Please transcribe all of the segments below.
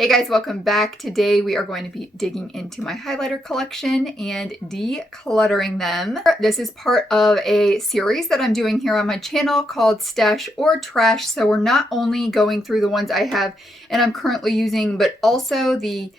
Hey guys, welcome back. Today we are going to be digging into my highlighter collection and decluttering them. This is part of a series that I'm doing here on my channel called Stash or Trash. So we're not only going through the ones I have and I'm currently using, but also the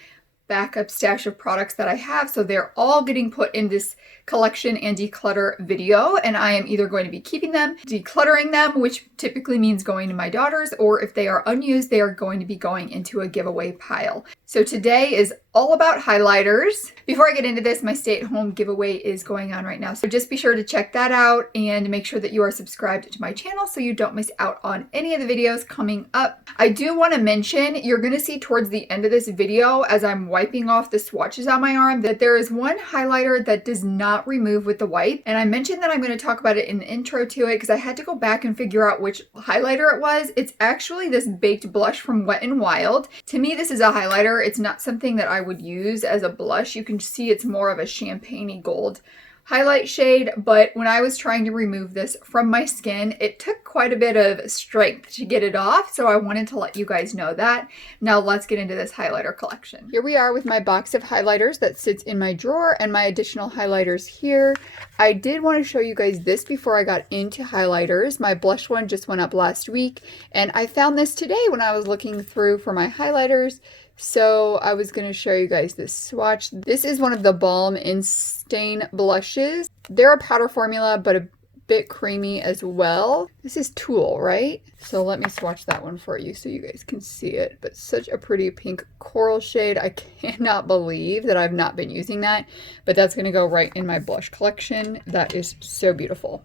backup stash of products that I have. So they're all getting put in this collection and declutter video, and I am either going to be keeping them, decluttering them, which typically means going to my daughter's, or if they are unused, they are going to be going into a giveaway pile. So today is all about highlighters. Before I get into this, my stay-at-home giveaway is going on right now. So just be sure to check that out and make sure that you are subscribed to my channel so you don't miss out on any of the videos coming up. I do want to mention, you're going to see towards the end of this video, as I'm wiping off the swatches on my arm, that there is one highlighter that does not remove with the wipe. And I mentioned that I'm going to talk about it in the intro to it because I had to go back and figure out which highlighter it was. It's actually this Baked Blush from Wet n Wild. To me, this is a highlighter. It's not something that I would use as a blush. You can see it's more of a champagne-y gold highlight shade, but when I was trying to remove this from my skin, it took quite a bit of strength to get it off, so I wanted to let you guys know that. Now let's get into this highlighter collection. Here we are with my box of highlighters that sits in my drawer and my additional highlighters here. I did want to show you guys this before I got into highlighters. My blush one just went up last week, and I found this today when I was looking through for my highlighters. So I was going to show you guys this swatch. This is one of the Balm in Stain blushes. They're a powder formula, but a bit creamy as well. This is Tulle, right? So let me swatch that one for you so you guys can see it. But such a pretty pink coral shade. I cannot believe that I've not been using that, but that's going to go right in my blush collection. That is so beautiful.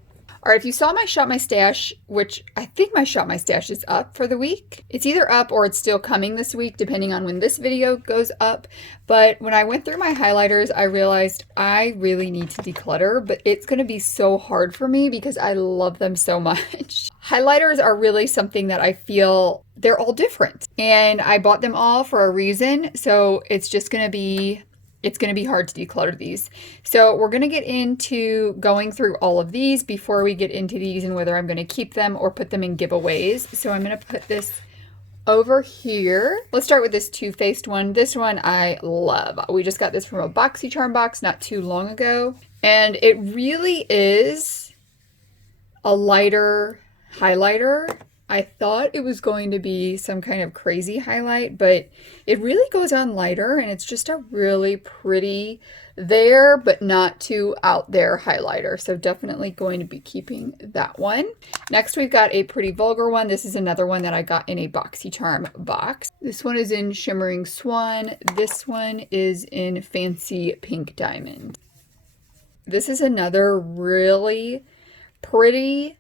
All right, if you saw my Shop My Stash, which I think my Shop My Stash is up for the week. It's either up or it's still coming this week, depending on when this video goes up. But when I went through my highlighters, I realized I really need to declutter, but it's going to be so hard for me because I love them so much. Highlighters are really something that I feel they're all different. And I bought them all for a reason, so it's going to be hard to declutter these. So we're going to get into going through all of these before we get into these and whether I'm going to keep them or put them in giveaways. So I'm going to put this over here. Let's start with this Too Faced one. This one I love. We just got this from a BoxyCharm box not too long ago. And it really is a lighter highlighter. I thought it was going to be some kind of crazy highlight, but it really goes on lighter and it's just a really pretty there, but not too out there highlighter. So definitely going to be keeping that one. Next, we've got a Pretty Vulgar one. This is another one that I got in a BoxyCharm box. This one is in Shimmering Swan. This one is in Fancy Pink Diamond. This is another really pretty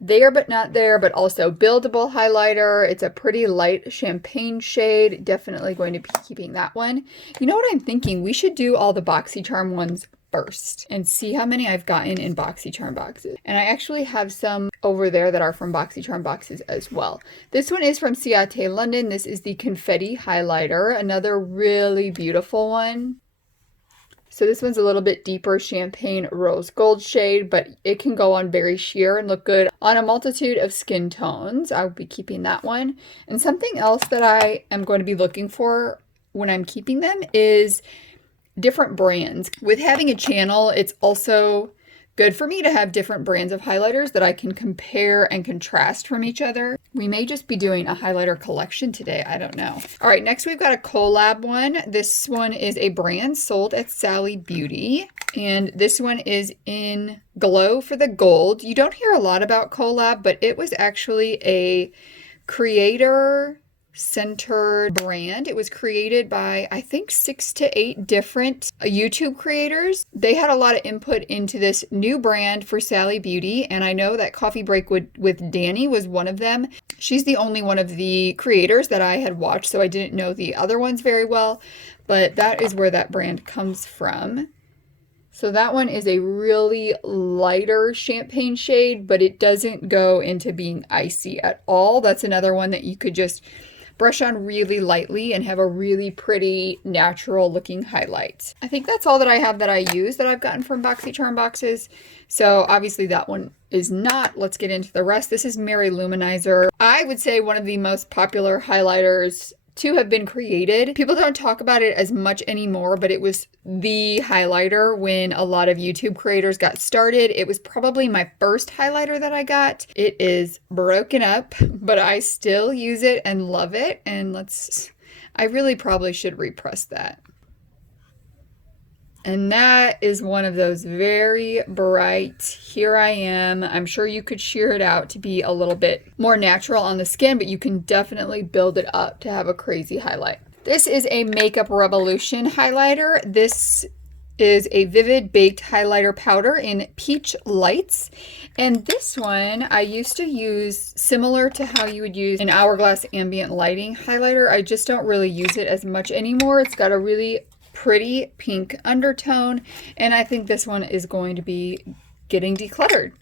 there but not there, but also buildable highlighter. It's a pretty light champagne shade. Definitely going to be keeping that one. You know what I'm thinking? We should do all the BoxyCharm ones first and see how many I've gotten in BoxyCharm boxes. And I actually have some over there that are from BoxyCharm boxes as well. This one is from Ciate London. This is the Confetti Highlighter, another really beautiful one. So this one's a little bit deeper champagne rose gold shade, but it can go on very sheer and look good on a multitude of skin tones. I will be keeping that one. And something else that I am going to be looking for when I'm keeping them is different brands. With having a channel, it's also good for me to have different brands of highlighters that I can compare and contrast from each other. We may just be doing a highlighter collection today. I don't know. All right, next we've got a collab one. This one is a brand sold at Sally Beauty. And this one is in Glow for the Gold. You don't hear a lot about collab, but it was actually a creator centered brand. It was created by I think 6 to 8 different YouTube creators. They had a lot of input into this new brand for Sally Beauty, and I know that Coffee Break with Danny was one of them. She's the only one of the creators that I had watched, so I didn't know the other ones very well, but that is where that brand comes from. So that one is a really lighter champagne shade, but it doesn't go into being icy at all. That's another one that you could just brush on really lightly and have a really pretty natural looking highlight. I think that's all that I have that I use that I've gotten from BoxyCharm boxes. So obviously that one is not. Let's get into the rest. This is Mary Luminizer. I would say one of the most popular highlighters to have been created. People don't talk about it as much anymore, but it was the highlighter when a lot of YouTube creators got started. It was probably my first highlighter that I got. It is broken up, but I still use it and love it. And I really probably should repress that. And that is one of those very bright, here I am. I'm sure you could shear it out to be a little bit more natural on the skin, but you can definitely build it up to have a crazy highlight. This is a Makeup Revolution highlighter. This is a Vivid Baked Highlighter Powder in Peach Lights. And this one I used to use similar to how you would use an Hourglass Ambient Lighting highlighter. I just don't really use it as much anymore. It's got a really pretty pink undertone, and I think this one is going to be getting decluttered.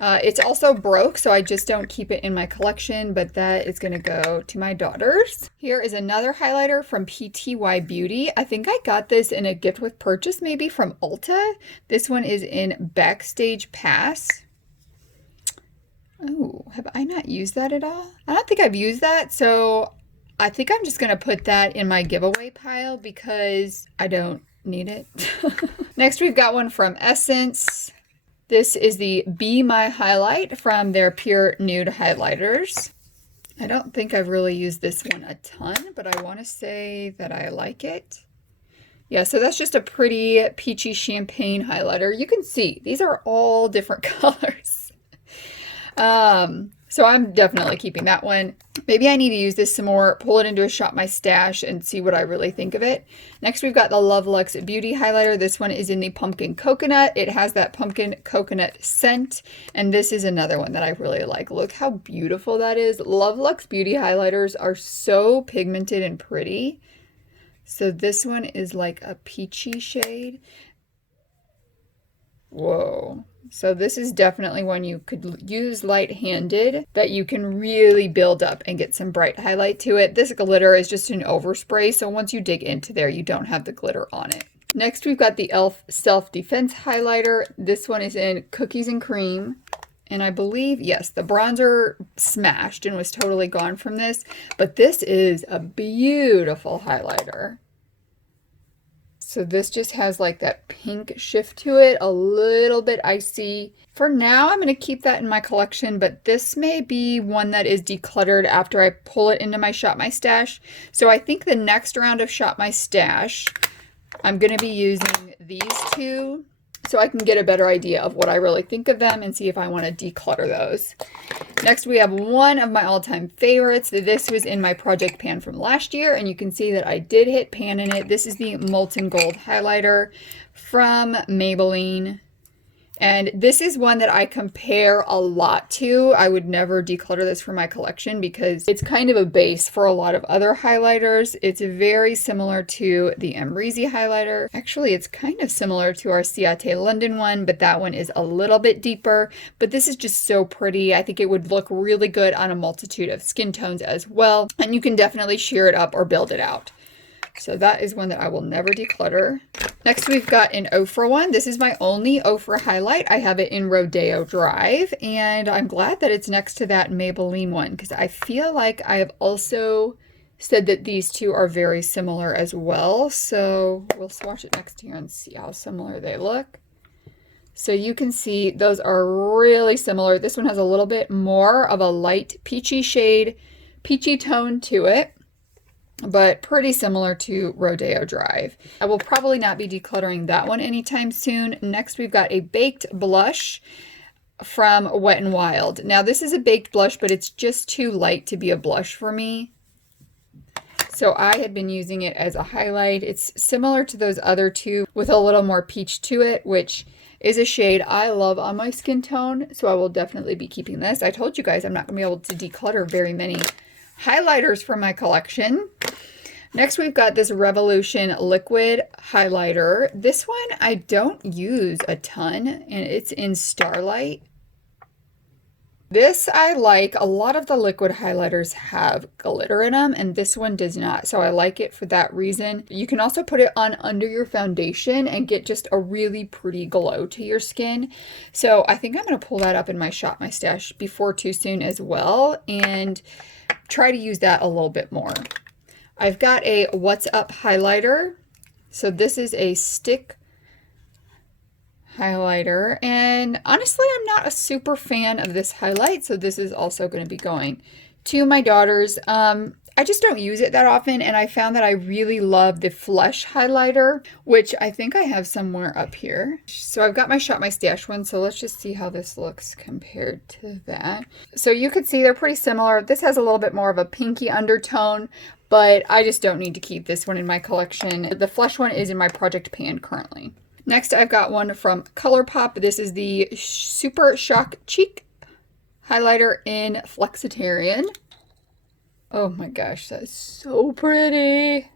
It's also broke, so I just don't keep it in my collection, but that is going to go to my daughters. Here is another highlighter from PTY Beauty. I think I got this in a gift with purchase, maybe from Ulta. This one is in Backstage Pass. Oh, have I not used that at all? I don't think I've used that, so I think I'm just going to put that in my giveaway pile because I don't need it. Next, we've got one from Essence. This is the Be My Highlight from their Pure Nude Highlighters. I don't think I've really used this one a ton, but I want to say that I like it. Yeah, so that's just a pretty peachy champagne highlighter. You can see these are all different colors. So I'm definitely keeping that one. Maybe I need to use this some more, pull it into a Shop My Stash and see what I really think of it. Next, we've got the Love Lux Beauty Highlighter. This one is in the Pumpkin Coconut. It has that pumpkin coconut scent. And this is another one that I really like. Look how beautiful that is. Love Lux Beauty Highlighters are so pigmented and pretty. So this one is like a peachy shade. Whoa. So this is definitely one you could use light-handed that you can really build up and get some bright highlight to it. This glitter is just an overspray, so once you dig into there, you don't have the glitter on it. Next, we've got the e.l.f. Self-Defense Highlighter. This one is in Cookies and Cream. And I believe, yes, the bronzer smashed and was totally gone from this, but this is a beautiful highlighter. So this just has like that pink shift to it, a little bit icy. For now, I'm going to keep that in my collection, but this may be one that is decluttered after I pull it into my Shop My Stash. So I think the next round of Shop My Stash, I'm going to be using these two so I can get a better idea of what I really think of them and see if I want to declutter those. Next, we have one of my all-time favorites. This was in my project pan from last year, and you can see that I did hit pan in it. This is the Molten Gold Highlighter from Maybelline. And this is one that I compare a lot to. I would never declutter this from my collection because it's kind of a base for a lot of other highlighters. It's very similar to the Amrezy highlighter. Actually, it's kind of similar to our Ciate London one, but that one is a little bit deeper. But this is just so pretty. I think it would look really good on a multitude of skin tones as well. And you can definitely sheer it up or build it out. So that is one that I will never declutter. Next, we've got an Ofra one. This is my only Ofra highlight. I have it in Rodeo Drive, and I'm glad that it's next to that Maybelline one because I feel like I have also said that these two are very similar as well. So we'll swatch it next here and see how similar they look. So you can see those are really similar. This one has a little bit more of a light peachy shade, peachy tone to it, but pretty similar to Rodeo Drive. I will probably not be decluttering that one anytime soon. Next, we've got a baked blush from Wet n Wild. Now, this is a baked blush, but it's just too light to be a blush for me. So I had been using it as a highlight. It's similar to those other two with a little more peach to it, which is a shade I love on my skin tone. So I will definitely be keeping this. I told you guys I'm not going to be able to declutter very many highlighters from my collection. Next, we've got this Revolution liquid highlighter. This one I don't use a ton, and it's in Starlight. This I like. A lot of the liquid highlighters have glitter in them, and this one does not, so I like it for that reason. You can also put it on under your foundation and get just a really pretty glow to your skin. So I think I'm going to pull that up in my Shop My Stash before too soon as well, and try to use that a little bit more. I've got a What's Up highlighter. So this is a stick highlighter, and honestly I'm not a super fan of this highlight, so this is also going to be going to my daughters. I just don't use it that often, and I found that I really love the Flush highlighter, which I think I have somewhere up here. So I've got my Shop My Stash one, so let's just see how this looks compared to that. So you could see they're pretty similar. This has a little bit more of a pinky undertone, but I just don't need to keep this one in my collection. The Flush one is in my project pan currently. Next, I've got one from ColourPop. This is the Super Shock Cheek highlighter in Flexitarian. Oh my gosh, that's so pretty.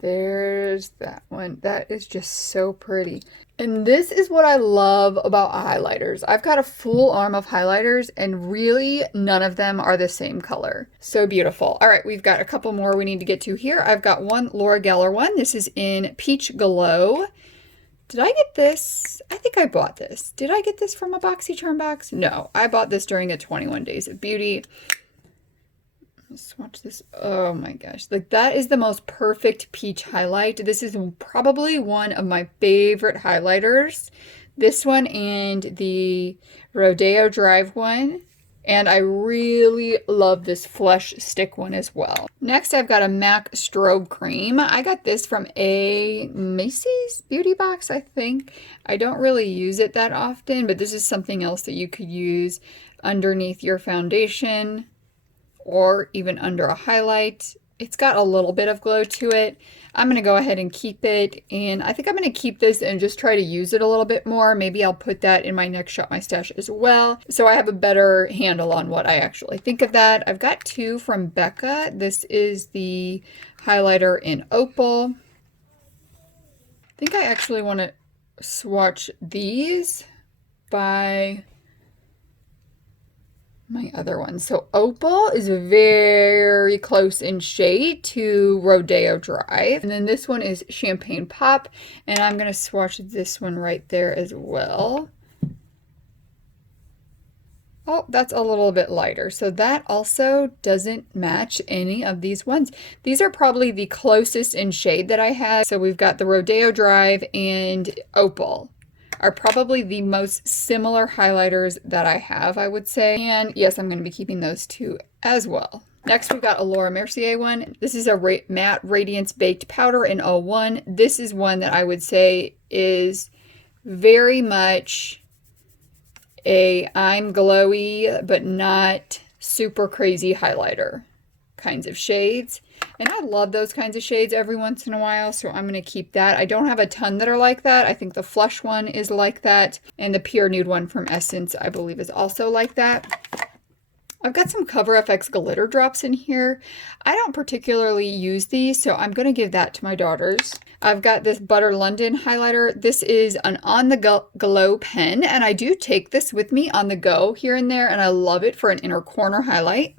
There's that one. That is just so pretty. And this is what I love about highlighters. I've got a full arm of highlighters, and really none of them are the same color. So beautiful. All right, we've got a couple more we need to get to here. I've got one Laura Geller one. This is in Peach Glow. Did I get this? I think I bought this. Did I get this from a BoxyCharm box? No, I bought this during the 21 Days of Beauty. Let's swatch this. Oh my gosh. Like, that is the most perfect peach highlight. This is probably one of my favorite highlighters. This one and the Rodeo Drive one. And I really love this Flush stick one as well. Next, I've got a MAC Strobe Cream. I got this from a Macy's beauty box, I think. I don't really use it that often, but this is something else that you could use underneath your foundation or even under a highlight. It's got a little bit of glow to it. I'm going to go ahead and keep it, and I think I'm going to keep this and just try to use it a little bit more. Maybe I'll put that in my next Shop My Stash as well, so I have a better handle on what I actually think of that. I've got two from Becca. This is the highlighter in Opal. I think I actually want to swatch these by my other one. So Opal is very close in shade to Rodeo Drive. And then this one is Champagne Pop. And I'm going to swatch this one right there as well. Oh, that's a little bit lighter. So that also doesn't match any of these ones. These are probably the closest in shade that I have. So we've got the Rodeo Drive and Opal are probably the most similar highlighters that I have, I would say. And yes, I'm going to be keeping those two as well. Next, we've got a Laura Mercier one. This is a Matte Radiance Baked Powder in 01. This is one that I would say is very much a I'm glowy, but not super crazy highlighter kinds of shades. And I love those kinds of shades every once in a while, so I'm going to keep that. I don't have a ton that are like that. I think the Flush one is like that, and the Pure Nude one from Essence, I believe, is also like that. I've got some Cover FX glitter drops in here. I don't particularly use these, so I'm going to give that to my daughters. I've got this Butter London highlighter. This is an on-the-glow pen, and I do take this with me on the go here and there, and I love it for an inner corner highlight.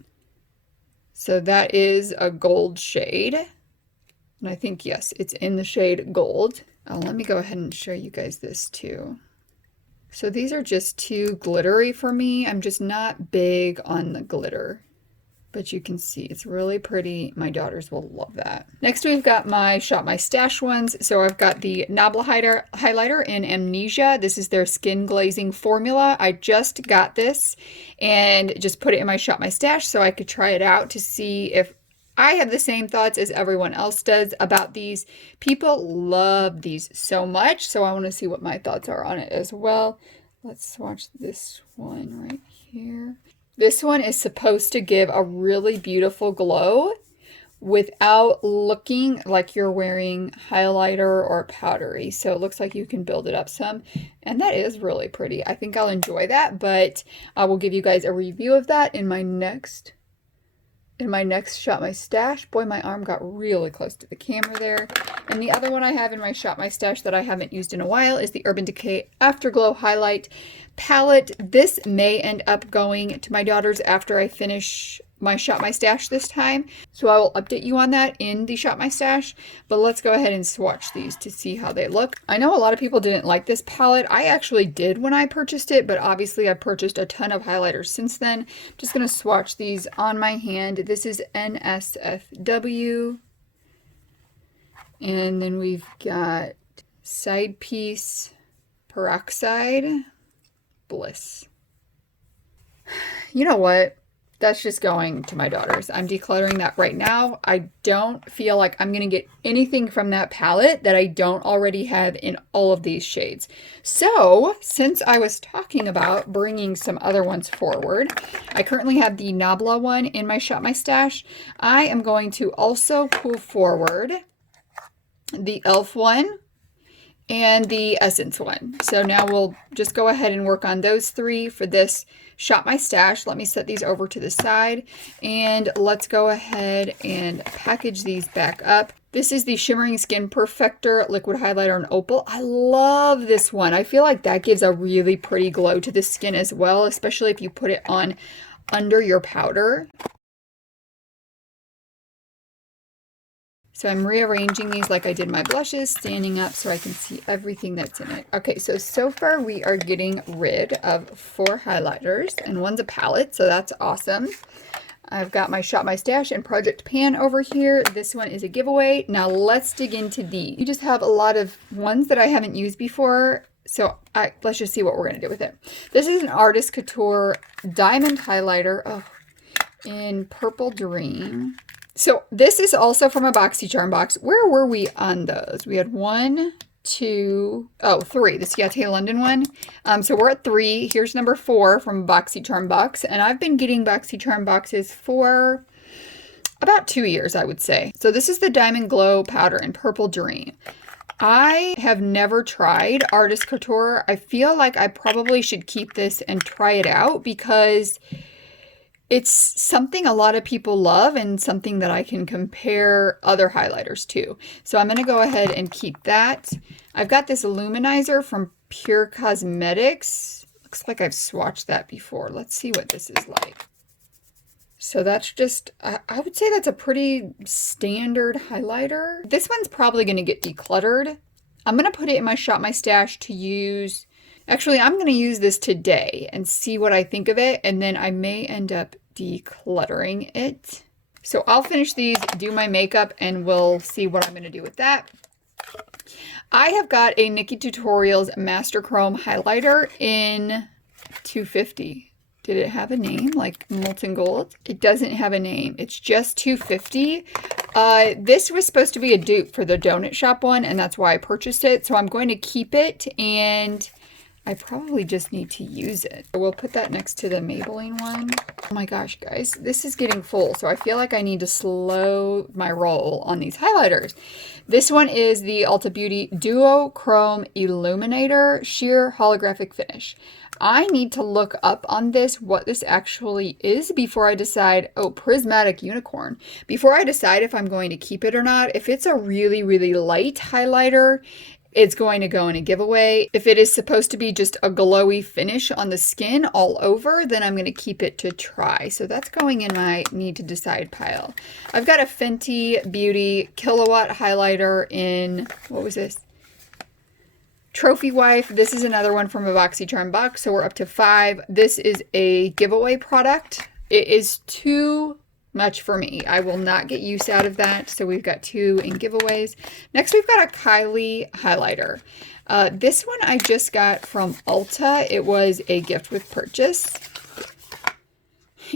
So that is a gold shade. And I think, yes, it's in the shade gold. Let me go ahead and show you guys this too. So these are just too glittery for me. I'm just not big on the glitter. But you can see it's really pretty. My daughters will love that. Next, we've got my Shop My Stash ones. So I've got the Nabla highlighter in Amnesia. This is their skin glazing formula. I just got this and just put it in my Shop My Stash so I could try it out to see if I have the same thoughts as everyone else does about these. People love these so much, so I want to see what my thoughts are on it as well. Let's swatch this one right here. This one is supposed to give a really beautiful glow without looking like you're wearing highlighter or powdery. So it looks like you can build it up some, and that is really pretty. I think I'll enjoy that, but I will give you guys a review of that in my next Shop My Stash. Boy, my arm got really close to the camera there. And the other one I have in my Shop My Stash that I haven't used in a while is the Urban Decay Afterglow Highlight Palette. This may end up going to my daughters after I finish my Shop My Stash this time. So I will update you on that in the Shop My Stash. But let's go ahead and swatch these to see how they look. I know a lot of people didn't like this palette. I actually did when I purchased it, but obviously I've purchased a ton of highlighters since then. I'm just going to swatch these on my hand. This is NSFW. And then we've got Side Piece, Peroxide, Bliss. You know what? That's just going to my daughters. I'm decluttering that right now. I don't feel like I'm going to get anything from that palette that I don't already have in all of these shades. So, since I was talking about bringing some other ones forward, I currently have the Nabla one in my Shop My Stash. I am going to also pull forward the e.l.f. one and the Essence one. So now we'll just go ahead and work on those three for this Shop My Stash. Let me set these over to the side and let's go ahead and package these back up. This is the Shimmering Skin Perfector Liquid Highlighter in Opal. I love this one. I feel like that gives a really pretty glow to the skin as well, especially if you put it on under your powder. So I'm rearranging these like I did my blushes, standing up so I can see everything that's in it. Okay, so far we are getting rid of 4 highlighters, and one's a palette, so that's awesome. I've got my Shop My Stash and Project Pan over here. This one is a giveaway. Now let's dig into these. You just have a lot of ones that I haven't used before, so let's just see what we're going to do with it. This is an Artist Couture Diamond Highlighter in Purple Dream. So this is also from a BoxyCharm box. Where were we on those? We had 1, 2, 3. The Ciate London one. So we're at 3. Here's number 4 from a BoxyCharm box. And I've been getting BoxyCharm boxes for about 2 years, I would say. So this is the Diamond Glow Powder in Purple Dream. I have never tried Artist Couture. I feel like I probably should keep this and try it out because it's something a lot of people love and something that I can compare other highlighters to. So I'm going to go ahead and keep that. I've got this Luminizer from Pure Cosmetics. Looks like I've swatched that before. Let's see what this is like. So that's just, I would say that's a pretty standard highlighter. This one's probably going to get decluttered. I'm going to put it in my Shop My Stash to use. Actually, I'm going to use this today and see what I think of it, and then I may end up decluttering it. So I'll finish these, do my makeup, and we'll see what I'm going to do with that. I have got a Nikkie Tutorials Master Chrome Highlighter in 250. Did it have a name, like Molten Gold? It doesn't have a name. It's just 250. This was supposed to be a dupe for the Donut Shop one, and that's why I purchased it. So I'm going to keep it, and I probably just need to use it. We'll put that next to the Maybelline one. Oh my gosh, guys, this is getting full, so I feel like I need to slow my roll on these highlighters. This one is the Ulta Beauty Duo Chrome Illuminator Sheer Holographic Finish. I need to look up on this what this actually is before I decide. Oh, Prismatic Unicorn. Before I decide if I'm going to keep it or not. If it's a really, really light highlighter, it's going to go in a giveaway. If it is supposed to be just a glowy finish on the skin all over, then I'm going to keep it to try. So that's going in my need to decide pile. I've got a Fenty Beauty Kilowatt highlighter in, what was this? Trophy Wife. This is another one from a BoxyCharm box, so we're up to 5. This is a giveaway product. It is too much for me. I will not get use out of that, so we've got 2 in giveaways. Next, we've got a Kylie highlighter. This one I just got from Ulta. It was a gift with purchase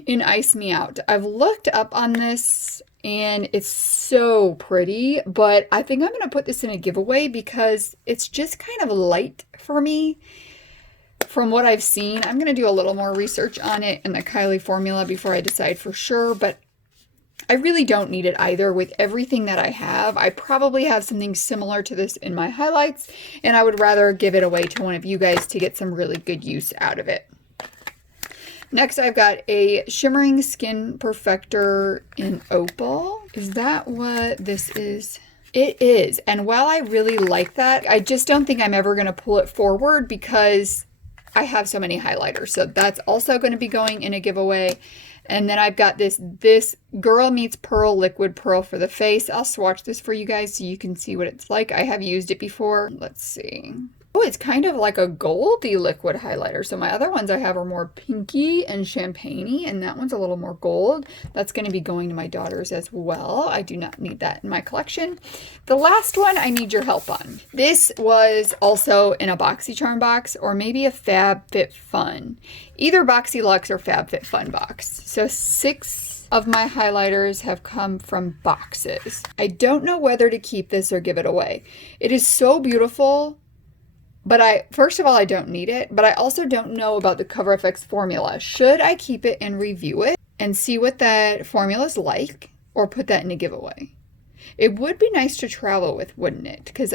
in Ice Me Out. I've looked up on this, and it's so pretty, but I think I'm going to put this in a giveaway because it's just kind of light for me. From what I've seen, I'm going to do a little more research on it and the Kylie formula before I decide for sure, but I really don't need it either. With everything that I have, I probably have something similar to this in my highlights, and I would rather give it away to one of you guys to get some really good use out of it. Next, I've got a Shimmering Skin Perfector in Opal. Is that what this is? It is. And while I really like that, I just don't think I'm ever going to pull it forward because I have so many highlighters. So that's also going to be going in a giveaway. And then I've got this Girl Meets Pearl Liquid Pearl for the face. I'll swatch this for you guys so you can see what it's like. I have used it before. Let's see. Oh, it's kind of like a goldy liquid highlighter. So my other ones I have are more pinky and champagne-y, and that one's a little more gold. That's going to be going to my daughters as well. I do not need that in my collection. The last one I need your help on. This was also in a BoxyCharm box or maybe a FabFitFun. Either BoxyLuxe or FabFitFun box. So 6 of my highlighters have come from boxes. I don't know whether to keep this or give it away. It is so beautiful. But first of all, I don't need it, but I also don't know about the Cover FX formula. Should I keep it and review it and see what that formula is like, or put that in a giveaway? It would be nice to travel with, wouldn't it? Because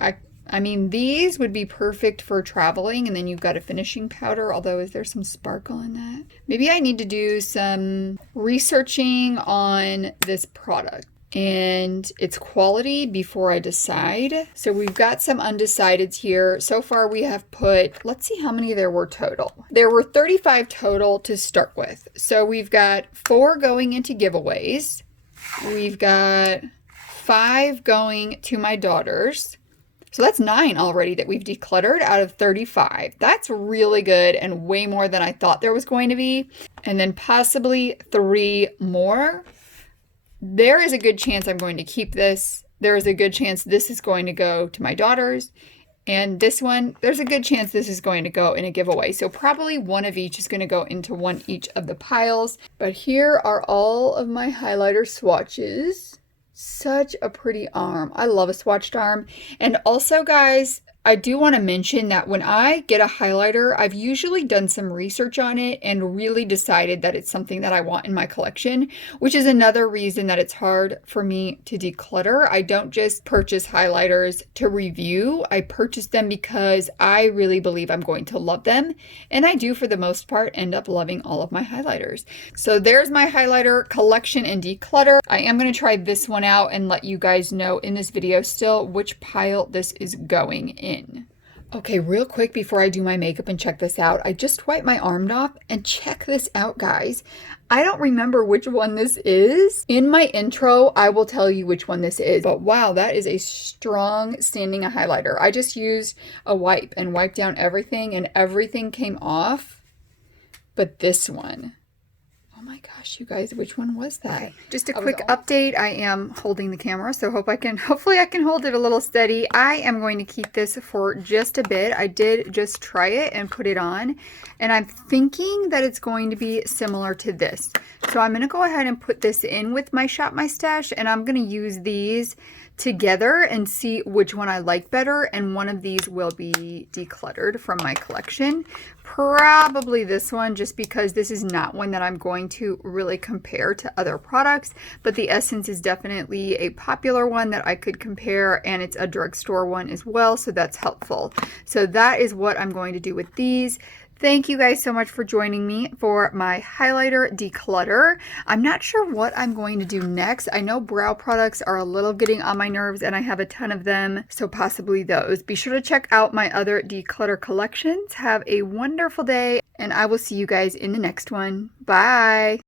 I mean, these would be perfect for traveling, and then you've got a finishing powder, although is there some sparkle in that? Maybe I need to do some researching on this product and its quality before I decide. So we've got some undecideds here. So far we have put, let's see how many there were total. There were 35 total to start with. So we've got 4 going into giveaways. We've got 5 going to my daughters. So that's 9 already that we've decluttered out of 35. That's really good and way more than I thought there was going to be. And then possibly 3 more. There is a good chance I'm going to keep this. There is a good chance this is going to go to my daughters. And this one, there's a good chance this is going to go in a giveaway. So probably one of each is going to go into one each of the piles. But here are all of my highlighter swatches. Such a pretty arm. I love a swatched arm. And also, guys, I do want to mention that when I get a highlighter, I've usually done some research on it and really decided that it's something that I want in my collection, which is another reason that it's hard for me to declutter. I don't just purchase highlighters to review. I purchase them because I really believe I'm going to love them. And I do, for the most part, end up loving all of my highlighters. So there's my highlighter collection and declutter. I am going to try this one out and let you guys know in this video still which pile this is going in. Okay, real quick before I do my makeup and check this out, I just wiped my arm off and check this out, guys. I don't remember which one this is. In my intro, I will tell you which one this is, but wow, that is a strong standing highlighter. I just used a wipe and wiped down everything and everything came off, but this one. Oh my gosh, you guys, which one was that? Okay, just a quick update. I am holding the camera, so hopefully I can hold it a little steady. I am going to keep this for just a bit. I did just try it and put it on, and I'm thinking that it's going to be similar to this. So I'm going to go ahead and put this in with my Shop My Stash, and I'm going to use these together and see which one I like better, and one of these will be decluttered from my collection. Probably this one, just because this is not one that I'm going to really compare to other products, but the Essence is definitely a popular one that I could compare, and it's a drugstore one as well, so that's helpful. So that is what I'm going to do with these. Thank you guys so much for joining me for my highlighter declutter. I'm not sure what I'm going to do next. I know brow products are a little getting on my nerves and I have a ton of them, so possibly those. Be sure to check out my other declutter collections. Have a wonderful day, and I will see you guys in the next one. Bye!